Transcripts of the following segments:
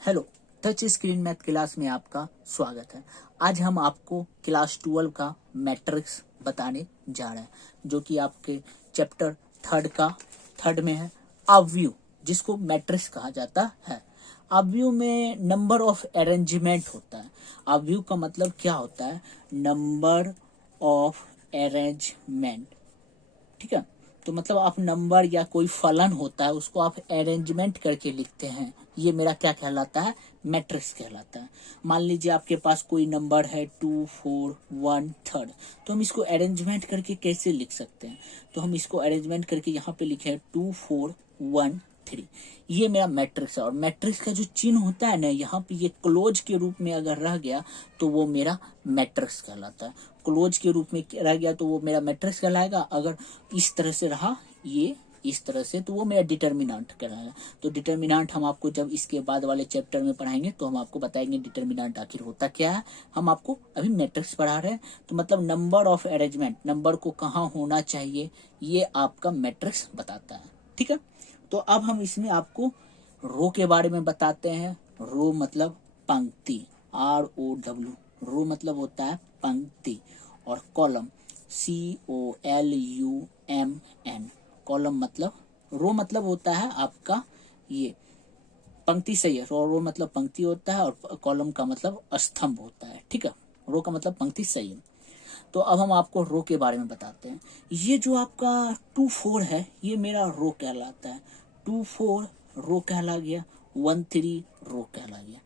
Hello, touch screen math class में आपका स्वागत है। आज हम आपको क्लास 12 का मैट्रिक्स बताने जा रहे हैं, जो कि आपके चैप्टर थर्ड में है। अवयव, जिसको मैट्रिक्स कहा जाता है। अवयव में नंबर ऑफ अरेंजमेंट होता है। अवयव का मतलब क्या होता है? Number of arrangement. ठीक है, तो मतलब आप नंबर या कोई फलन होता है उसको आप अरेंजमेंट करके लिखते हैं, ये मेरा क्या कहलाता है? मैट्रिक्स कहलाता है। मान लीजिए आपके पास कोई नंबर है 2 4 1 3, तो हम इसको अरेंजमेंट करके कैसे लिख सकते हैं? तो हम इसको अरेंजमेंट करके यहाँ पे लिखे 2 4 1 3, ये मेरा मैट्रिक्स है। और मैट्रिक्स का जो चिन्ह होता है ना, यहाँ पे ये क्लोज के रूप में अगर रह गया तो वो मेरा मैट्रिक्स कहलाता है। क्लोज के रूप में रह गया तो वो मेरा मैट्रिक्स कहलाएगा। अगर इस तरह से रहा, ये इस तरह से, तो वो मेरा डिटर्मिनेंट कहलाएगा। तो डिटर्मिनेंट हम आपको जब इसके बाद वाले चैप्टर में पढ़ाएंगे तो हम आपको बताएंगे डिटर्मिनेंट आखिर होता क्या है। हम आपको अभी मैट्रिक्स पढ़ा रहे हैं, तो मतलब नंबर ऑफ अरेंजमेंट, नंबर को कहाँ होना चाहिए, ये आपका मैट्रिक्स बताता है। ठीक है, तो अब हम इसमें आपको रो के बारे में बताते हैं। रो मतलब पंक्ति, ROW। रो मतलब होता है पंक्ति। और कॉलम, COLUMN। कॉलम मतलब, रो मतलब होता है आपका ये पंक्ति, सही है। रो मतलब पंक्ति होता है, और कॉलम का मतलब स्तंभ होता है। ठीक है, रो का मतलब पंक्ति, सही है। तो अब हम आपको रो के बारे में बताते हैं। ये जो आपका 2 4 है, ये मेरा रो कहलाता है। 2 4 रो कहला गया, 1 3 रो कहला गया।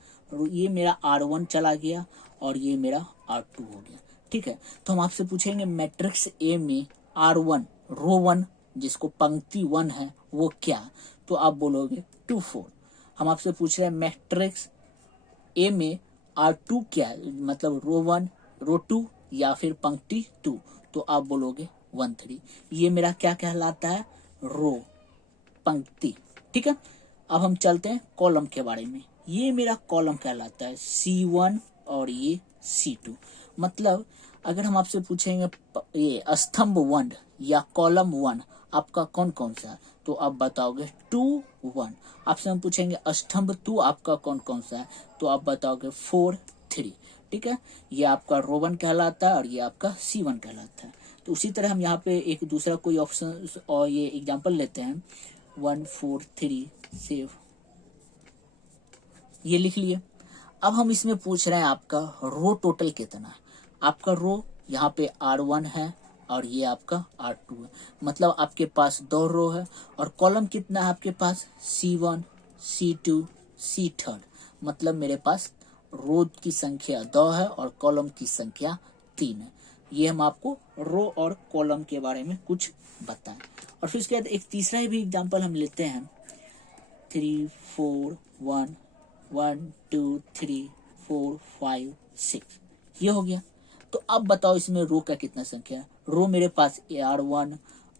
ये मेरा R1 चला गया और ये मेरा R2 हो गया। ठीक है, तो हम आपसे पूछेंगे मैट्रिक्स ए में R1 रो 1, जिसको पंक्ति 1 है, वो क्या? तो आप बोलोगे 2 4। हम आपसे पूछ रहे हैं मैट्रिक्स ए में R2 क्या है, मतलब रो 1 रो 2 या फिर पंक्ति 2, तो आप बोलोगे 1 3। ये मेरा क्या कहलाता है? रो, पंक्ति। ठीक है, अब हम चलते हैं कॉलम के बारे में। ये मेरा कॉलम कहलाता है C1 और ये C2। मतलब अगर हम आपसे पूछेंगे ये स्तंभ 1 या कॉलम 1 आपका कौन कौन सा है, तो आप बताओगे 2 1। आपसे हम पूछेंगे स्तंभ 2 आपका कौन कौन सा है, तो आप बताओगे 4 3। ठीक है, ये आपका रो 1 कहलाता है और ये आपका C1 कहलाता है। तो उसी तरह हम यहाँ पे एक दूसरा कोई ऑप्शन और ये एग्जांपल लेते हैं, 1 4 3 7, ये लिख लिए। अब हम इसमें पूछ रहे हैं आपका रो टोटल कितना है। आपका रो यहाँ पे R1 है और ये आपका R2 है, मतलब आपके पास 2 रो है। और कॉलम कितना है आपके पास? C1 C2 C3, मतलब मेरे पास रो की संख्या 2 है और कॉलम की संख्या 3 है। ये हम आपको रो और कॉलम के बारे में कुछ बताएं। और फिर उसके बाद एक तीसरा भी एग्जांपल हम लेते हैं, 3 4 1 1 2 3 4 5 6, ये हो गया। तो अब बताओ इसमें रो का कितना संख्या है? रो मेरे पास R1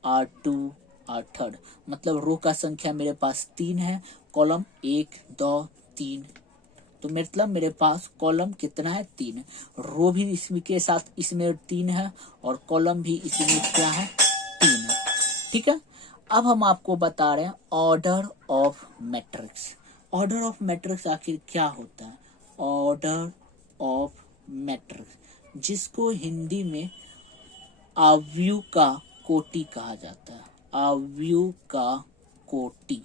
R2 R3, मतलब रो का संख्या मेरे पास 3 है, कॉलम 1 2 3। तो मतलब मेरे पास कॉलम कितना है? 3 है। रो भी इसमें के साथ इसमें 3 है और कॉलम भी इसमें क्या है? 3 है। ठीक है, अब हम आपको बता रहे हैं order of matrix. Order of matrix आखिर क्या होता है? ऑर्डर ऑफ मैट्रिक्स, जिसको हिंदी में अवयव का कोटि कहा जाता है। अवयव का कोटि।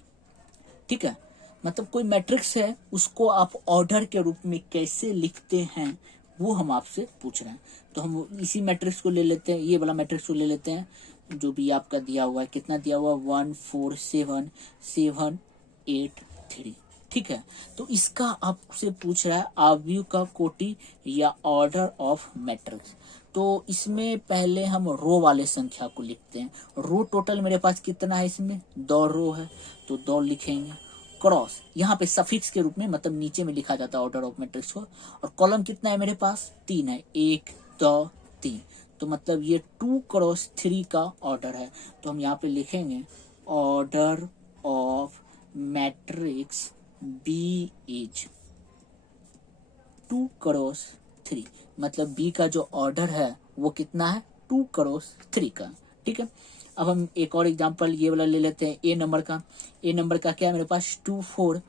ठीक है, मतलब कोई मैट्रिक्स है, उसको आप ऑर्डर के रूप में कैसे लिखते हैं, वो हम आपसे पूछ रहे हैं। तो हम इसी मैट्रिक्स को ले लेते हैं, ये वाला मैट्रिक्स को ले लेते हैं, जो भी आपका दिया हुआ है। कितना दिया हुआ? 1 4 7 7 8 3। ठीक है, तो इसका आपसे पूछ रहा है अवयव का कोटि या ऑर्डर ऑफ मैट्रिक्स। तो इसमें पहले हम रो वाले संख्या को लिखते हैं। रो टोटल मेरे पास कितना है? इसमें 2 रो है, तो 2 लिखेंगे। क्रॉस यहाँ पे सफिक्स के रूप में, मतलब नीचे में लिखा जाता है ऑर्डर ऑफ मैट्रिक्स को। और कॉलम कितना है मेरे पास? 3 है, 1 2 3, तो मतलब ये 2 क्रॉस 3 का ऑर्डर है। तो हम यहाँ पे लिखेंगे order of matrix B is 2 cross 3, मतलब बी का जो ऑर्डर है वो कितना है? 2 क्रॉस 3 का। ठीक है, अब हम एक और एग्जांपल ये वाला ले लेते हैं, ए नंबर का। ए नंबर का क्या है मेरे पास? 2 4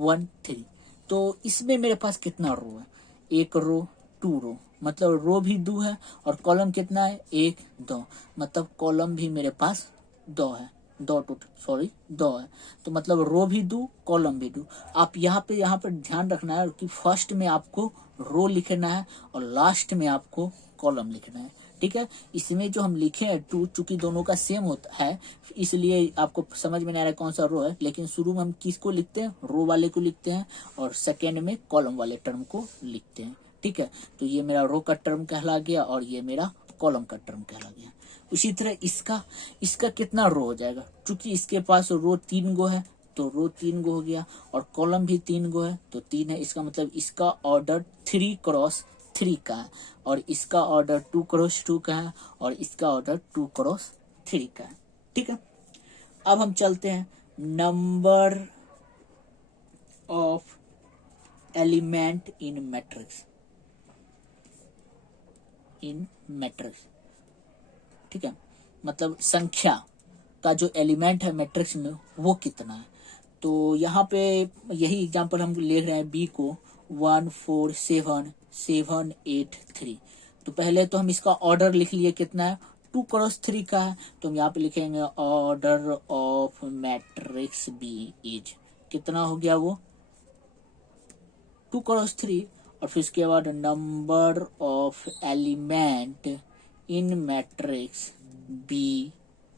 1 3। तो इसमें मेरे पास कितना रो है, एक रो, टू रो, मतलब रो भी दो है और कॉलम कितना है, एक दो, मतलब कॉलम भी मेरे पास दो है, दो टोटल सॉरी दो है। तो मतलब रो भी दो, कॉलम भी दो। आप यहाँ पर ध्यान रखना है कि फर्स्ट में आपको रो लिखना है और लास्ट में आपको कॉलम लिखना है, ठीक है। इसमें जो हम लिखे हैं टू, चूंकि दोनों का सेम होता है इसलिए आपको समझ में नहीं आ रहा है कौन सा रो है, लेकिन शुरू में हम किसको लिखते हैं, रो वाले को लिखते हैं और सेकेंड में कॉलम वाले टर्म को लिखते हैं, ठीक है। तो ये मेरा रो का टर्म कहला गया और ये मेरा कॉलम का टर्म कहला गया। उसी तरह इसका कितना रो हो जाएगा, क्योंकि इसके पास रो 3 गो है तो रो 3 गो हो गया और कॉलम भी 3 गो है तो 3 है। इसका मतलब इसका ऑर्डर 3x3 का है और इसका ऑर्डर 2x2 का है और इसका ऑर्डर 2x3 का है, ठीक है। अब हम चलते हैं number of element in matrix, ठीक है। मतलब संख्या का जो एलिमेंट है मैट्रिक्स में वो कितना है। तो यहाँ पे यही एग्जांपल हम ले रहे हैं बी को 1 4 7 7 8 3। तो पहले तो हम इसका ऑर्डर लिख लिए, कितना है 2x3 का है, तो हम यहाँ पे लिखेंगे order of matrix B is, कितना हो गया वो 2x3। और फिर उसके बाद number of element in matrix B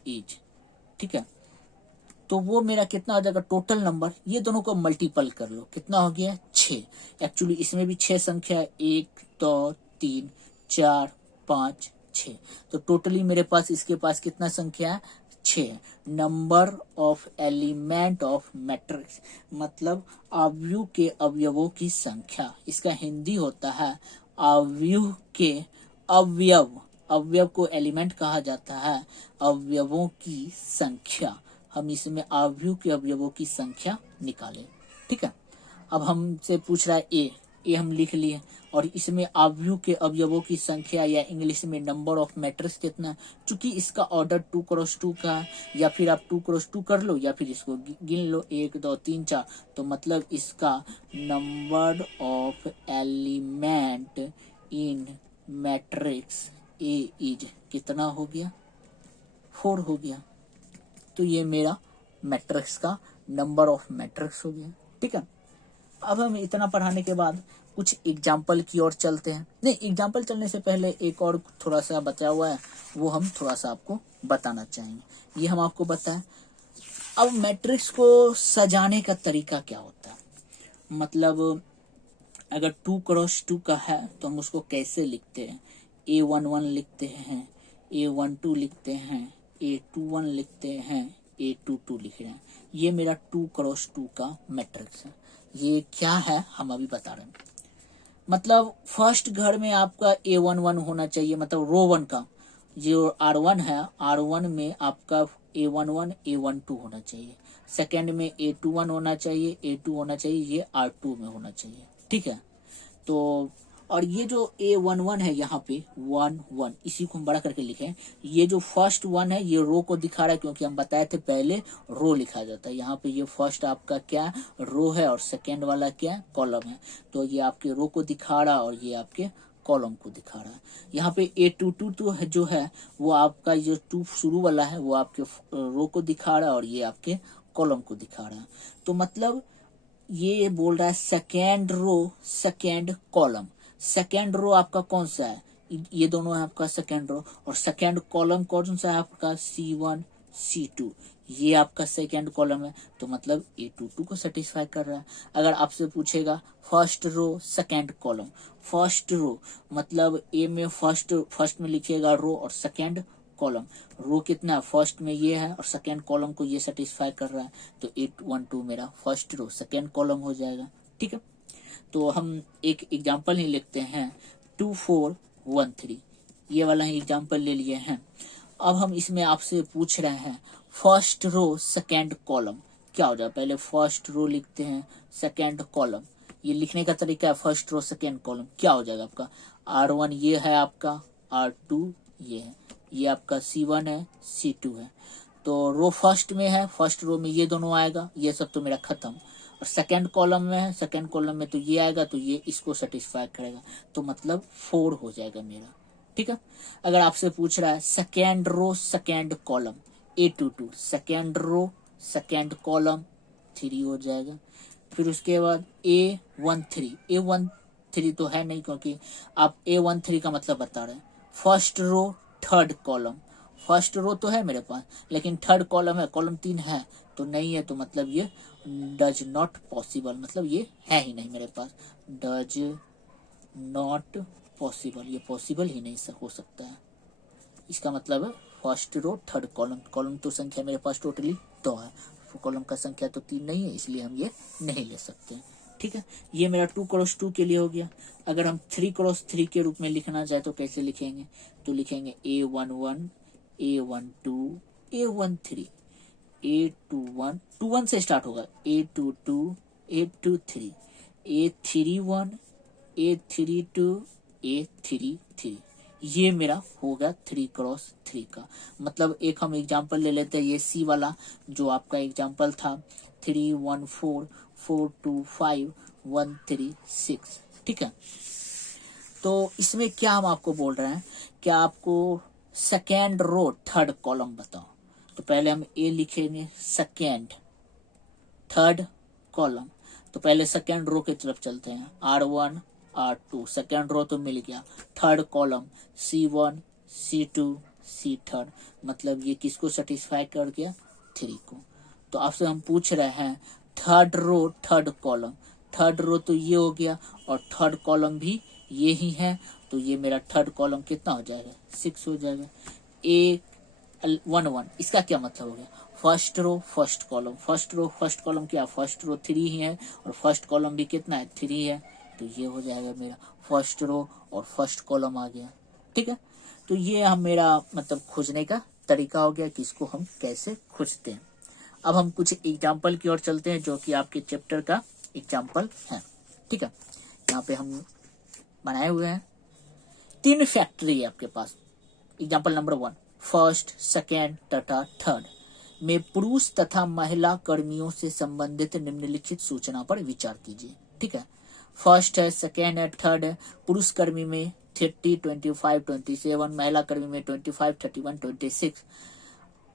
is, ठीक है। तो वो मेरा कितना हो जाएगा टोटल नंबर, ये दोनों को मल्टीपल कर लो, कितना हो गया 6। एक्चुअली इसमें भी 6 संख्या है, 1 2 3 4 5 6, तो टोटली मेरे पास इसके पास कितना संख्या है 6। Number of element of matrix मतलब अवयव के अवयवों की संख्या, इसका हिंदी होता है अवयव के अवयव, अवयव को एलिमेंट कहा जाता है, अवयवों की संख्या। हम इसमें अवयव के अवयवों की संख्या निकालें, ठीक है। अब हमसे पूछ रहा है ए हम लिख लिए और इसमें अवयव के अवयवों की संख्या या इंग्लिश में नंबर ऑफ मैट्रिक्स कितना है। चूंकि इसका ऑर्डर 2x2 का है, या फिर आप 2x2 कर लो या फिर इसको गिन लो 1 2 3 4, तो मतलब इसका number of element in matrix A is कितना हो गया 4 हो गया। तो ये मेरा मैट्रिक्स का नंबर ऑफ मैट्रिक्स हो गया, ठीक है। अब हम इतना पढ़ाने के बाद कुछ एग्जाम्पल की ओर चलते हैं। नहीं, एग्जाम्पल चलने से पहले एक और थोड़ा सा बचा हुआ है, वो हम थोड़ा सा आपको बताना चाहेंगे। ये हम आपको बताएं, अब मैट्रिक्स को सजाने का तरीका क्या होता है। मतलब अगर 2x2 का है तो हम उसको कैसे लिखते हैं, A11 लिखते हैं, A12 लिखते हैं, A21 लिखते हैं, A22 लिख रहे हैं। ये मेरा 2x2 का मैट्रिक्स है। ये क्या है हम अभी बता रहे हैं। मतलब फर्स्ट घर में आपका A11 होना चाहिए, मतलब रो 1 का जो R1 है, R1 में आपका A11 A12 होना चाहिए। सेकेंड में A21 होना चाहिए, A2 होना चाहिए, ये R2 में होना चाहिए, ठीक है। तो और ये जो A11 है यहाँ पे 1 1, इसी को हम बड़ा करके लिखे। ये जो फर्स्ट 1 है ये रो को दिखा रहा है, क्योंकि हम बताए थे पहले रो लिखा जाता है। यहाँ पे ये फर्स्ट आपका क्या रो है और सेकेंड वाला क्या कॉलम है, तो ये आपके रो को दिखा रहा है और ये आपके कॉलम को दिखा रहा है। यहाँ पे A22 तो है जो है वो आपका जो 2 शुरू वाला है वो आपके रो को दिखा रहा है और ये आपके कॉलम को दिखा रहा है। तो मतलब ये बोल रहा है second row second column. Second row आपका कौन सा है, ये दोनों है आपका सेकेंड रो, और सेकेंड कॉलम कौन सा है आपका C1 C2, ये आपका सेकेंड कॉलम है। तो मतलब A22 को सेटिस्फाई कर रहा है। अगर आपसे पूछेगा first row second column, first row मतलब ए में फर्स्ट में लिखिएगा रो और सेकेंड कॉलम, रो कितना है फर्स्ट में ये है और सेकेंड कॉलम को ये सेटिस्फाई कर रहा है, तो 812 मेरा फर्स्ट रो सेकेंड कॉलम हो जाएगा, ठीक है। तो हम एक एग्जांपल ही लिखते हैं 2413, ये वाला ही एग्जांपल ले लिए हैं। अब हम इसमें आपसे पूछ रहे हैं फर्स्ट रो सेकेंड कॉलम क्या हो जाए। पहले फर्स्ट रो लिखते हैं सेकेंड कॉलम, ये लिखने का तरीका है फर्स्ट रो सेकेंड कॉलम क्या हो जाएगा आपका R1 ये है आपका, R2 ये है, ये आपका C1 है, C2 है। तो रो फर्स्ट में है, फर्स्ट रो में ये दोनों आएगा, ये सब तो मेरा खत्म। और सेकेंड कॉलम में है, सेकेंड कॉलम में तो ये आएगा, तो ये इसको सेटिस्फाई करेगा, तो मतलब 4 हो जाएगा मेरा। ठीक है। अगर आपसे पूछ रहा है second row second column A22, second row second column 3 हो जाएगा। फिर उसके बाद A13 तो है नहीं, क्योंकि आप A13 का मतलब बता रहे हैं first row third column. First row तो है मेरे पास, लेकिन थर्ड कॉलम है, कॉलम 3 है तो नहीं है, तो मतलब ये डज नॉट पॉसिबल, मतलब ये है ही नहीं मेरे पास, डज नॉट पॉसिबल, ये पॉसिबल ही नहीं हो सकता है। इसका मतलब है first row third column, column तो संख्या मेरे पास टोटली 2 है, कॉलम का संख्या तो 3 नहीं है, इसलिए हम ये नहीं ले सकते। ठीक है, ये मेरा 2x2 के लिए हो गया। अगर हम 3x3 के रूप में लिखना चाहे तो कैसे लिखेंगे, तो लिखेंगे A11 A12 A13 A21 21 से स्टार्ट होगा, A22 A23 A31 A32 A33। ये मेरा होगा 3x3 का। मतलब एक हम एग्जांपल ले लेते हैं, ये सी वाला जो आपका एग्जांपल था 3 1 4 4 2 5 1 3 6। ठीक है, तो इसमें क्या हम आपको बोल रहे हैं, क्या आपको सेकेंड रो थर्ड कॉलम बताओ। तो पहले हम ए लिखेंगे सेकेंड थर्ड कॉलम, तो पहले सेकेंड रो की तरफ चलते हैं, R1 R2 सेकेंड रो तो मिल गया। Third column C1 C2 C third, मतलब ये किसको सेटिस्फाई कर गया, 3 को। तो आपसे हम पूछ रहे हैं third row third column, third row तो ये हो गया और थर्ड कॉलम भी ये ही है, तो ये मेरा थर्ड कॉलम कितना हो जाएगा, 6 हो जाएगा। A11 इसका क्या मतलब हो गया, first row first column, first row first column क्या, फर्स्ट रो 3 ही है और फर्स्ट कॉलम भी कितना है, 3 है, तो ये हो जाएगा मेरा फर्स्ट रो और फर्स्ट कॉलम आ गया। ठीक है, तो ये हम मेरा मतलब खोजने का तरीका हो गया कि इसको हम कैसे खोजते हैं। अब हम कुछ एग्जाम्पल की ओर चलते हैं जो कि आपके चैप्टर का एग्जाम्पल है। ठीक है, यहाँ पे हम बनाए हुए हैं 3 फैक्ट्री है आपके पास। एग्जाम्पल नंबर 1, फर्स्ट सेकेंड तथा थर्ड में पुरुष तथा महिला कर्मियों से संबंधित निम्नलिखित सूचना पर विचार कीजिए। ठीक है, फर्स्ट है, सेकेंड है, थर्ड है। पुरुष कर्मी में 30 25 27, महिला कर्मी में 25 31 26।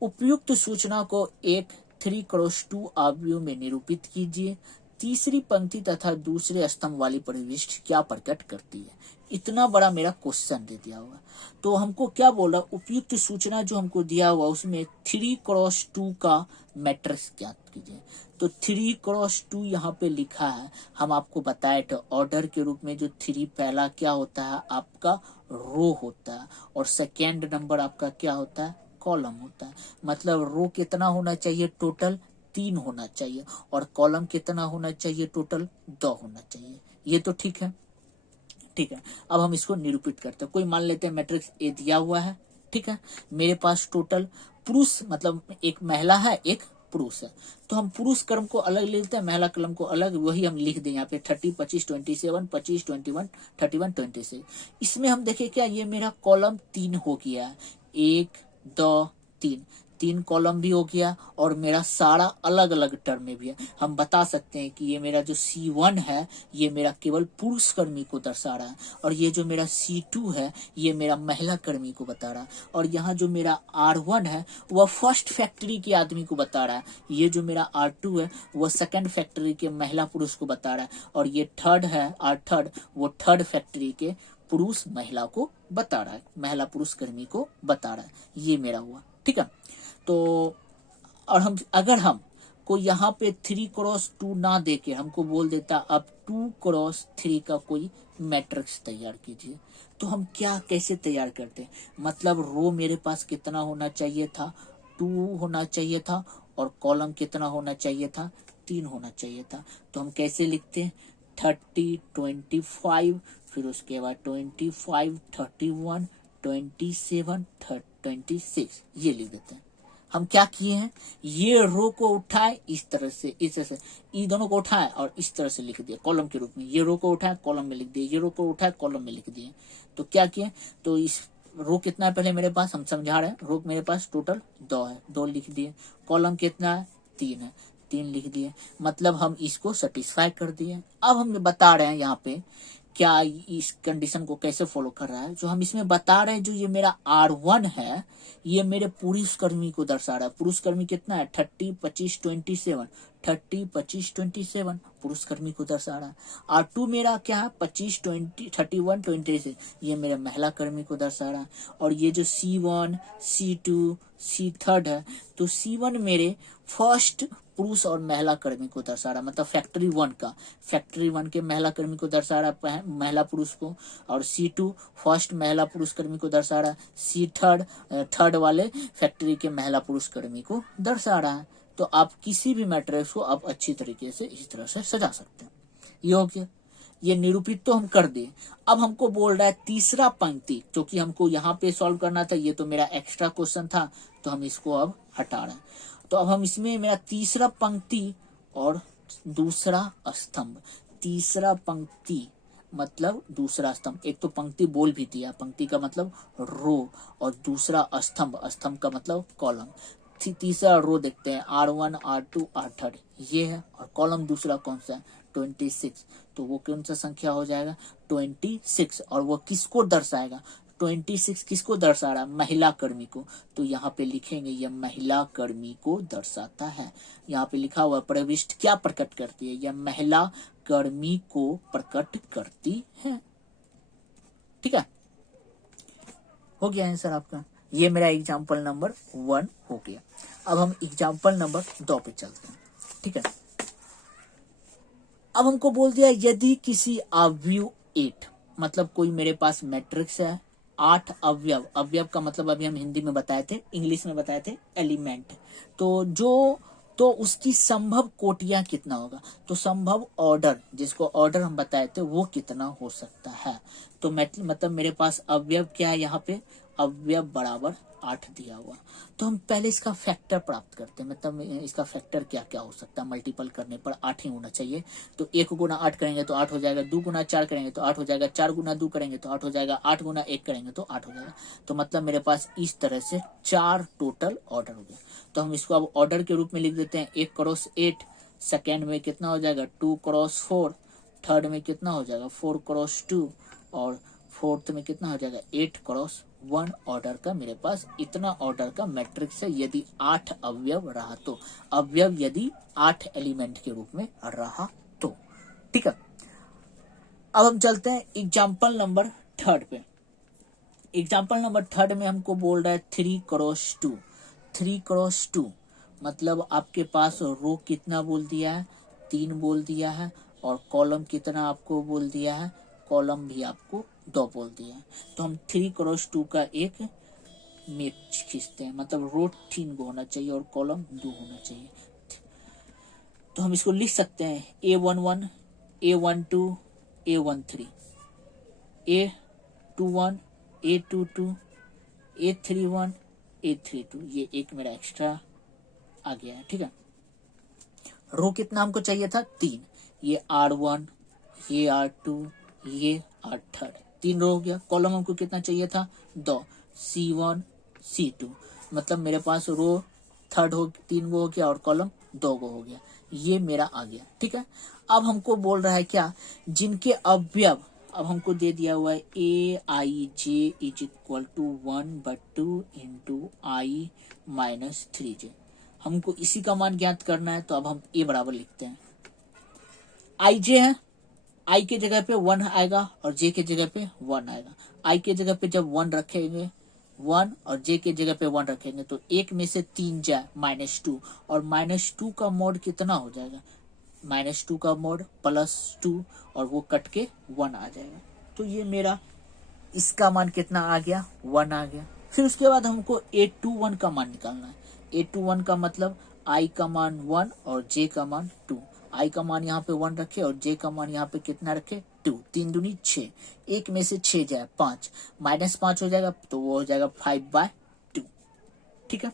उपयुक्त सूचना को एक 3x2 आव्यूह में निरूपित कीजिए। तीसरी पंक्ति तथा दूसरे स्तंभ वाली परिविष्ट क्या प्रकट करती है। इतना बड़ा मेरा क्वेश्चन दे दिया हुआ, तो हमको क्या बोला, उपयुक्त सूचना जो हमको दिया हुआ उसमें 3x2 का मैट्रिक्स ज्ञात कीजिए। तो 3x2 यहाँ पे लिखा है, हम आपको बताए थे ऑर्डर के रूप में जो 3 पहला क्या होता है आपका रो होता है और सेकेंड नंबर आपका क्या होता है, कॉलम होता है। मतलब रो कितना होना चाहिए, टोटल 3 होना चाहिए और कॉलम कितना होना चाहिए, टोटल 2 होना चाहिए। ये तो ठीक है। ठीक है, अब हम इसको निरूपित करते हैं। कोई मान लेते हैं मैट्रिक्स ए दिया हुआ है। ठीक है, मेरे पास टोटल पुरुष मतलब एक महिला है एक पुरुष है, तो हम पुरुष क्रम को अलग लेते हैं, महिला क्रम को अलग, वही हम लिख दें यहाँ पे 30 25 27 25 21 31 26। इसमें हम देखें क्या, ये मेरा कॉलम 3 हो गया है, 1 2 3 कॉलम भी हो गया और मेरा सारा अलग अलग टर्म में भी है। हम बता सकते हैं कि ये मेरा जो C1 है ये मेरा केवल पुरुष कर्मी को दर्शा रहा है और ये जो मेरा C2 है ये मेरा महिला कर्मी को बता रहा है और यहाँ जो मेरा R1 है वह फर्स्ट फैक्ट्री के आदमी को बता रहा है, ये जो मेरा R2 है वह सेकंड फैक्ट्री के महिला पुरुष को बता रहा है और ये थर्ड है R3 वो थर्ड फैक्ट्री के पुरुष महिला को बता रहा है, महिला पुरुष कर्मी को बता रहा है। ये मेरा हुआ। ठीक है, तो और हम अगर हम को यहाँ पे 3x2 ना देके हमको बोल देता अब 2x3 का कोई मैट्रिक्स तैयार कीजिए, तो हम क्या कैसे तैयार करते, मतलब रो मेरे पास कितना होना चाहिए था, 2 होना चाहिए था और कॉलम कितना होना चाहिए था, 3 होना चाहिए था। तो हम कैसे लिखते हैं 30 25 फिर उसके बाद 25 31 27 26 ये लिख देते हैं। हम क्या किए हैं, ये रो को उठाए इस तरह से इन दोनों को उठाए और इस तरह से लिख दिया कॉलम के रूप में, ये रो को उठाए कॉलम में लिख दिए, ये रो को उठाए कॉलम में लिख दिए। तो क्या किए, तो इस रो कितना है पहले मेरे पास हम समझा रहे हैं, रो मेरे पास टोटल 2 है, 2 लिख दिए, कॉलम कितना है 3 है, 3 लिख दिए, मतलब हम इसको सेटिस्फाई कर दिए। अब हम बता रहे हैं यहाँ पे क्या इस कंडीशन को कैसे फॉलो कर रहा है। जो हम इसमें बता रहे हैं, जो ये मेरा R1 है, ये मेरे पुरुषकर्मी को दर्शा रहा है। पुरुषकर्मी कितना है? 30, 25, 27, 30, 25, 27 पुरुषकर्मी को दर्शा रहा है। R2 मेरा क्या है? 25, 20, 31, 26, ये मेरे महिला कर्मी को दर्शा रहा है। और ये जो C1, C2, C3 है, तो C1 मेरे फर्स्ट पुरुष और महिला कर्मी को दर्शा रहा है, मतलब फैक्ट्री 1 के महिला कर्मी को दर्शा रहा है, महिला पुरुष को। और C2 फर्स्ट महिला पुरुष कर्मी को दर्शा रहा है। थर्ड वाले फैक्ट्री के महिला पुरुष कर्मी को दर्शा रहा है। तो आप किसी भी मैट्रिक्स को आप अच्छी तरीके से इस तरह से सजा सकते हैं। ये हो गया, ये निरूपित तो हम कर दिए। अब हमको बोल रहा है तीसरा पंक्ति, जो कि हमको यहाँ पे सॉल्व करना था, ये तो मेरा एक्स्ट्रा क्वेश्चन था, तो हम इसको अब हटा रहे हैं। तो अब हम इसमें मेरा तीसरा पंक्ति और दूसरा स्तंभ, तीसरा पंक्ति मतलब दूसरा स्तंभ, एक तो पंक्ति बोल भी दिया, पंक्ति का मतलब रो, और दूसरा स्तंभ, स्तंभ का मतलब कॉलम। तीसरा रो देखते हैं, R1, R2, R3 ये है, और कॉलम दूसरा कौन सा है? 26। तो वो कौन सा संख्या हो जाएगा? 26। और वो किसको दर्शाएगा? 26 किसको दर्शा रहा है? महिला कर्मी को। तो यहाँ पे लिखेंगे यह महिला कर्मी को दर्शाता है। यहाँ पे लिखा हुआ प्रविष्ट क्या प्रकट करती है? यह महिला कर्मी को प्रकट करती है। ठीक है, हो गया आंसर आपका। ये मेरा एग्जाम्पल नंबर 1 हो गया। अब हम एग्जाम्पल नंबर 2 पे चलते हैं। ठीक है, अब हमको बोल दिया यदि किसी अवयव 8, मतलब कोई मेरे पास मैट्रिक्स है 8 अवयव, अवयव का मतलब अभी हम हिंदी में बताए थे, इंग्लिश में बताए थे एलिमेंट। तो उसकी संभव कोटियां कितना होगा? तो संभव ऑर्डर, जिसको ऑर्डर हम बताए थे, वो कितना हो सकता है? तो मतलब मेरे पास अवयव क्या है? यहाँ पे अवयव बराबर 8 दिया हुआ। तो हम पहले इसका फैक्टर प्राप्त करते हैं, मतलब इसका फैक्टर क्या क्या हो सकता है? मल्टीपल करने पर 8 ही होना चाहिए। तो 1 गुना 8 करेंगे तो 8 हो जाएगा, 2 गुना 4 करेंगे तो 8 हो जाएगा, 4 गुना 2 करेंगे तो 8 हो जाएगा, 8 गुना 1 करेंगे तो 8 हो जाएगा। तो मतलब मेरे पास इस तरह से 4 टोटल ऑर्डर हो गया। तो हम इसको अब ऑर्डर के रूप में लिख देते हैं। 1 क्रॉस 8, सेकेंड में कितना हो जाएगा? 2 क्रॉस 4, थर्ड में कितना हो जाएगा? 4 क्रॉस 2, और फोर्थ में कितना हो जाएगा? 8 क्रॉस 1 ऑर्डर का मेरे पास इतना ऑर्डर का मैट्रिक्स है, यदि 8 अवयव रहा तो। अवयव यदि 8 एलिमेंट के रूप में रहा तो। ठीक है, अब हम चलते हैं एग्जाम्पल नंबर 3 पे। एग्जाम्पल नंबर 3 में हमको बोल रहा है 3 क्रॉस 2। 3 क्रॉस 2 मतलब आपके पास रो कितना बोल दिया है? 3 बोल दिया है, और कॉलम कितना आपको बोल दिया है? कॉलम भी आपको 2 बोल दिया है। तो हम 3 क्रॉस 2 का एक मैच खींचते हैं, मतलब रो 3 को होना चाहिए और कॉलम 2 होना चाहिए। तो हम इसको लिख सकते हैं A11, A12, A13, A21, A22, A31, A32। ये एक मेरा एक्स्ट्रा आ गया है। ठीक है, रो कितना हमको चाहिए था? 3। ये R1, ये R2, ये R3, 3 रो हो गया। कॉलम हमको कितना चाहिए था? 2, C1, C2, मतलब मेरे पास रो 3 गो हो गया और कॉलम 2 गो हो गया। ये मेरा आ गया। ठीक है, अब हमको बोल रहा है क्या? जिनके अवयव, अब हमको दे दिया हुआ है AIJ is equal to 1/2 into I minus 3J। हमको इसी का मान ज्ञात करना है, तो अब हम A बराबर लिखते हैं। IJ है, I के जगह पे 1 आएगा और J के जगह पे 1 आएगा। I के जगह पे जब 1 रखेंगे 1 और J के जगह पे 1 रखेंगे तो 1 में से 3 जाए -2, और -2 का मोड कितना हो जाएगा? -2 का मोड +2, और वो कट के 1 आ जाएगा। तो ये मेरा इसका मान कितना आ गया? 1 आ गया। फिर उसके बाद हमको A21 का मान निकालना है। A21 का मतलब I का मान 1 और J का मान 2। I का मान यहाँ पे 1 रखे और J का मान यहाँ पे कितना रखे? 2। 3 दूनी 6, 1 में से 6 जाए 5, -5 हो जाएगा, तो वो हो जाएगा 5/2। ठीक है,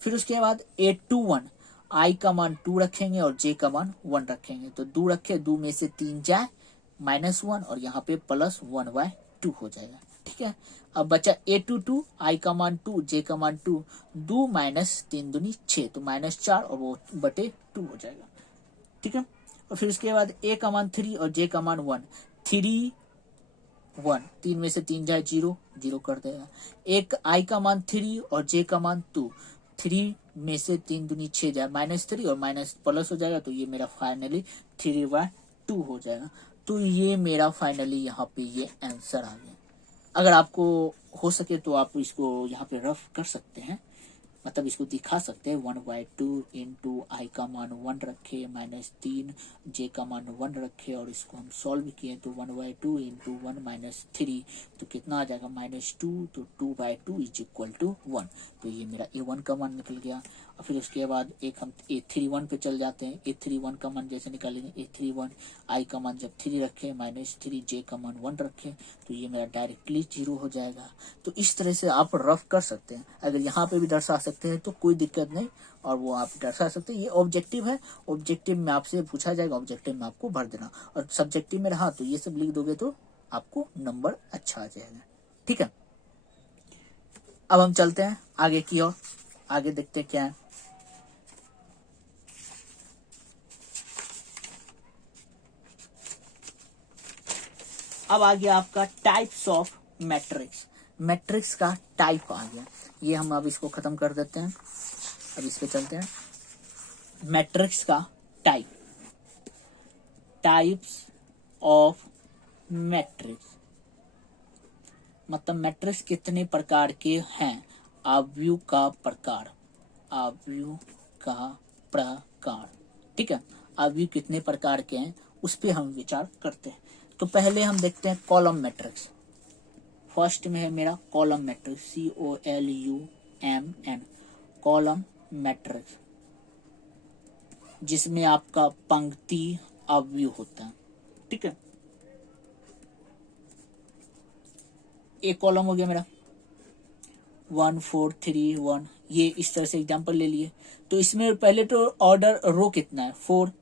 फिर उसके बाद A21, I का मान 2 रखेंगे और J का मान 1 रखेंगे, तो 2 रखे, 2 में से 3 जाए -1 और यहाँ पे +1/2 हो जाएगा। ठीक है। अब बचा A22, I का मान 2, J का मान 2, 2 माइनस 3 दूनी 6, तो -4 और वो बटे 2 हो जाएगा, ठीक है। और फिर उसके बाद A का मान 3 और J का मान 1, 3 1, 3 में से 3 जाए 0, 0 कर देगा। एक I का मान 3 और J का मान 2, 3 में से 3 दूनी 6 जाए -3 और माइनस प्लस हो जाएगा, तो ये मेरा फाइनली 3/2 हो जाएगा। तो ये मेरा फाइनली यहाँ पे ये आंसर आ गया। अगर आपको हो सके तो आप इसको यहाँ पे रफ कर सकते हैं, मतलब इसको दिखा सकते हैं 1/2 इंटू आई का मान 1 रखे -3 जे का मान 1 रखे और इसको हम सॉल्व किए तो 1/2 इंटू 1 -3 तो कितना आ जाएगा -2, तो 2/2 इज इक्वल टू 1। तो ये मेरा A1 का मान निकल गया। और फिर उसके बाद एक हम A31 पे चल जाते हैं। A31 का मान जैसे निकालेंगे A31 आई का मान जब 3 रखे -3 जे का मान 1 रखे तो ये मेरा डायरेक्टली 0 हो जाएगा। तो इस तरह से आप रफ कर सकते हैं। अगर यहाँ पे भी दर्शा सकते हैं तो कोई दिक्कत नहीं, और वो आप दर्शा सकते हैं। ये ऑब्जेक्टिव है, ऑब्जेक्टिव में आपसे पूछा जाएगा, ऑब्जेक्टिव में आपको भर देना, और सब्जेक्टिव में रहा तो ये सब लिख दोगे तो आपको नंबर अच्छा आ जाएगा, ठीक है। अब हम चलते हैं आगे की ओर, आगे देखते हैं क्या है। अब आ गया आपका टाइप्स ऑफ मैट्रिक्स। मैट्रिक्स का टाइप आ गया, ये हम अब इसको खत्म कर देते हैं। अब इस पे चलते हैं। मैट्रिक्स का टाइप, टाइप्स ऑफ मैट्रिक्स मतलब मैट्रिक्स कितने प्रकार के हैं। आव्यूह का प्रकार, आव्यूह का प्रकार, ठीक है। आव्यूह कितने प्रकार के हैं उस पर हम विचार करते हैं। तो पहले हम देखते हैं कॉलम मैट्रिक्स। फर्स्ट में है मेरा column matrix, COLUMN, column matrix, जिसमें आपका पंक्ति अवयव होता है, ठीक है। एक कॉलम हो गया मेरा 1 4 3 1, ये इस तरह से एग्जांपल ले लिए। तो इसमें पहले तो ऑर्डर रो कितना है 4,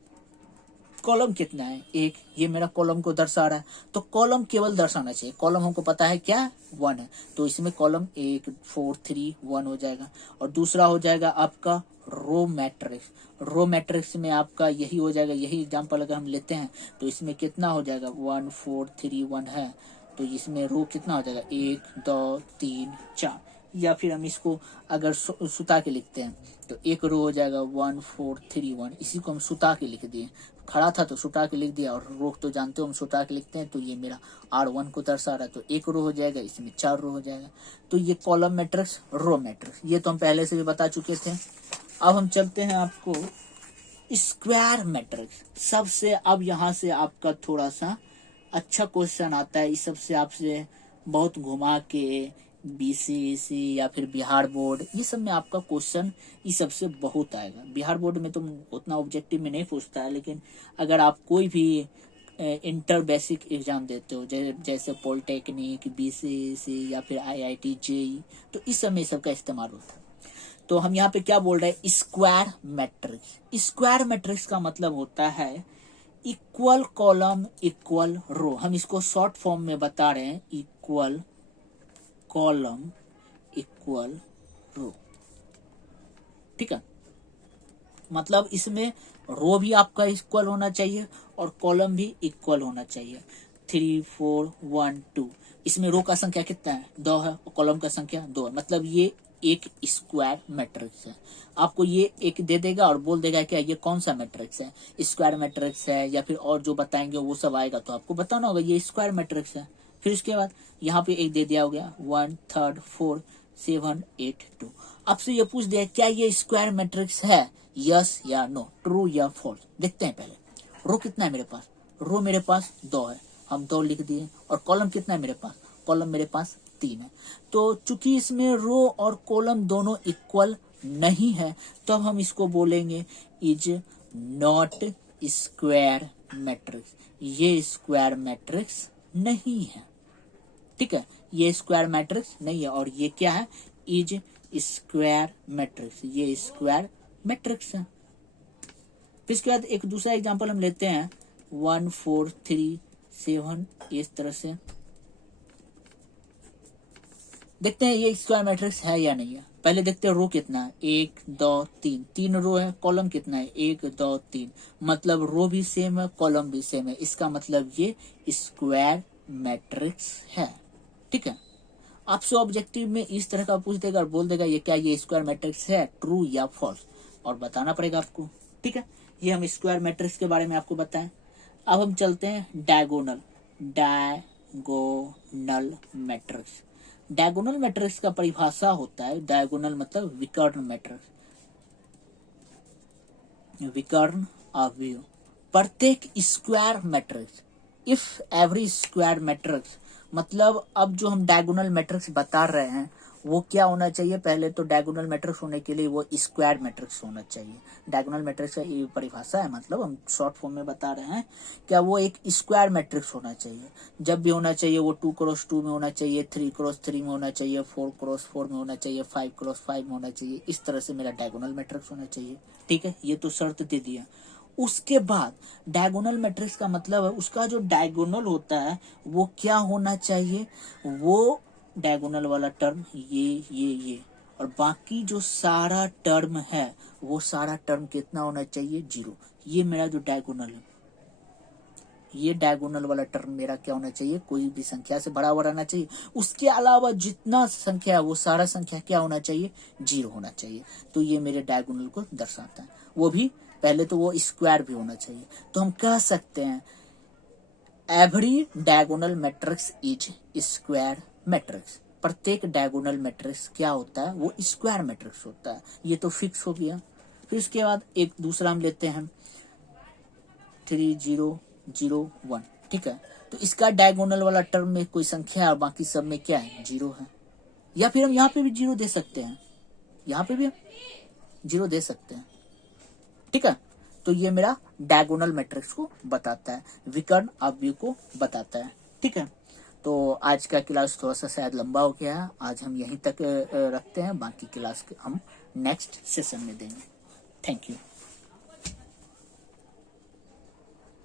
कॉलम कितना है 1, ये मेरा कॉलम को दर्शा रहा है। तो कॉलम केवल दर्शाना चाहिए, कॉलम हमको पता है क्या 1 है, तो इसमें कॉलम 1 4 3 1 हो जाएगा। और दूसरा हो जाएगा आपका रो मैट्रिक्स। रो मैट्रिक्स में आपका यही हो जाएगा, यही एग्जांपल अगर हम लेते हैं तो इसमें कितना हो जाएगा 1 4 3 1 है, तो इसमें रो कितना हो जाएगा 1 2 3 4। या फिर हम इसको अगर सुता के लिखते हैं तो एक रो हो जाएगा 1 4 3 1, इसी को हम सुता के लिख दिए, खड़ा था तो सुता के लिख दिया, और रो तो जानते हो हम सुता के लिखते हैं, तो ये मेरा R1 को दर्शा रहा है, तो एक रो हो जाएगा, इसमें 4 रो हो जाएगा। तो ये कॉलम मैट्रिक्स, रो मैट्रिक्स, ये तो हम पहले से भी बता चुके थे। अब हम चलते हैं आपको स्क्वायर मैट्रिक्स। सबसे अब यहाँ से आपका थोड़ा सा अच्छा क्वेश्चन आता है, इस सबसे आपसे बहुत घुमा के BCEC या फिर बिहार बोर्ड, ये सब में आपका क्वेश्चन इस सबसे बहुत आएगा। बिहार बोर्ड में तो उतना ऑब्जेक्टिव में नहीं पूछता है, लेकिन अगर आप कोई भी इंटर बेसिक एग्जाम देते हो जैसे पॉलिटेक्निक, BCEC या फिर IIT JEE, तो इस सब में सबका इस्तेमाल होता है। तो हम यहाँ पे क्या बोल रहे हैं, स्क्वायर मैट्रिक्स। स्क्वायर मैट्रिक्स का मतलब होता है इक्वल कॉलम इक्वल रो। हम इसको शॉर्ट फॉर्म में बता रहे हैं, इक्वल कॉलम इक्वल रो, ठीक है। मतलब इसमें रो भी आपका इक्वल होना चाहिए और कॉलम भी इक्वल होना चाहिए। 3 4 1 2, इसमें रो का संख्या कितना है 2 है और कॉलम का संख्या 2 है, मतलब ये एक स्क्वायर मैट्रिक्स है। आपको ये एक दे देगा और बोल देगा क्या ये कौन सा मैट्रिक्स है, स्क्वायर मैट्रिक्स है या फिर और जो बताएंगे वो सब आएगा, तो आपको बताना होगा ये स्क्वायर मैट्रिक्स है। फिर उसके बाद यहाँ पे एक दे दिया हो गया 1 3 4 7 8 2। आपसे ये पूछ दिया क्या ये स्क्वायर मैट्रिक्स है, यस या नो, ट्रू या फॉल्स। देखते हैं पहले रो कितना है मेरे पास, रो मेरे पास 2 है, हम 2 लिख दिए। और कॉलम कितना है मेरे पास, कॉलम मेरे पास 3 है। तो चूंकि इसमें रो और कॉलम दोनों इक्वल नहीं है, तो अब हम इसको बोलेंगे इज नॉट स्क्वायर मैट्रिक्स, ये स्क्वायर मैट्रिक्स नहीं है, ठीक है। ये स्क्वायर मैट्रिक्स नहीं है। और ये क्या है, इज स्क्वायर मैट्रिक्स, ये स्क्वायर मैट्रिक्स है। फिर इसके बाद एक दूसरा एग्जांपल हम लेते हैं 1 4 3 7, इस तरह से देखते हैं ये स्क्वायर मैट्रिक्स है या नहीं है। पहले देखते हैं रो कितना है, 1 2 3, 3 रो है। कॉलम कितना है, 1 2 3, मतलब रो भी सेम है, कॉलम भी सेम है। इसका मतलब ये स्क्वायर मैट्रिक्स है। ठीक है, आपसे ऑब्जेक्टिव में इस तरह का पूछ देगा और बोल देगा ये क्या ये स्क्वायर मैट्रिक्स है, ट्रू या फॉल्स, और बताना पड़ेगा आपको। ठीक है, ये हम स्क्वायर मैट्रिक्स के बारे में आपको बताएं। अब हम चलते हैं डायगोनल मैट्रिक्स। डायगोनल मैट्रिक्स का परिभाषा होता है, डायगोनल मतलब विकर्ण मैट्रिक्स, विकर्ण अवयव। प्रत्येक square matrix, if every square matrix, मतलब अब जो हम डायगोनल मैट्रिक्स बता रहे हैं वो क्या होना चाहिए। पहले तो डायगोनल मैट्रिक्स होने के लिए वो स्क्वायर मैट्रिक्स होना चाहिए। डायगोनल मैट्रिक्स का ये परिभाषा है, मतलब हम शॉर्ट फॉर्म में बता रहे हैं, क्या वो एक स्क्वायर मैट्रिक्स होना चाहिए। जब भी होना चाहिए वो 2x2 में होना चाहिए, 3x3 में होना चाहिए, 4x4 में होना चाहिए, 5x5 में होना चाहिए। इस तरह से मेरा डायगोनल मैट्रिक्स होना चाहिए। ठीक है, ये तो शर्त दे दिया। उसके बाद डायगोनल मैट्रिक्स का मतलब है उसका जो डायगोनल होता है वो क्या होना चाहिए, वो डायगोनल वाला टर्म ये और बाकी जो सारा टर्म है वो सारा टर्म कितना होना चाहिए, 0। ये मेरा जो डायगोनल है, ये डायगोनल वाला टर्म मेरा क्या होना चाहिए, कोई भी संख्या से बराबर आना चाहिए। उसके अलावा जितना संख्या है वो सारा संख्या क्या होना चाहिए, 0 होना चाहिए। तो ये मेरे डायगोनल को दर्शाता है। वो भी पहले तो वो स्क्वायर भी होना चाहिए। तो हम कह सकते हैं every diagonal matrix is square matrix. प्रत्येक डायगोनल मैट्रिक्स क्या होता है, वो स्क्वायर मैट्रिक्स होता है। ये तो फिक्स हो गया। फिर उसके बाद एक दूसरा हम लेते हैं 3 0 0 1। ठीक है, तो इसका डायगोनल वाला टर्म में कोई संख्या है और बाकी सब में क्या है, 0 है। या फिर हम यहाँ पे भी 0 दे सकते हैं, यहाँ पे भी हम 0 दे सकते हैं। ठीक है, तो ये मेरा डायगोनल मैट्रिक्स को बताता है, विकर्ण अवयव को बताता है। ठीक है, तो आज का क्लास थोड़ा सा शायद लंबा हो गया है, आज हम यहीं तक रखते हैं। बाकी क्लास हम नेक्स्ट सेशन में देंगे। Thank you.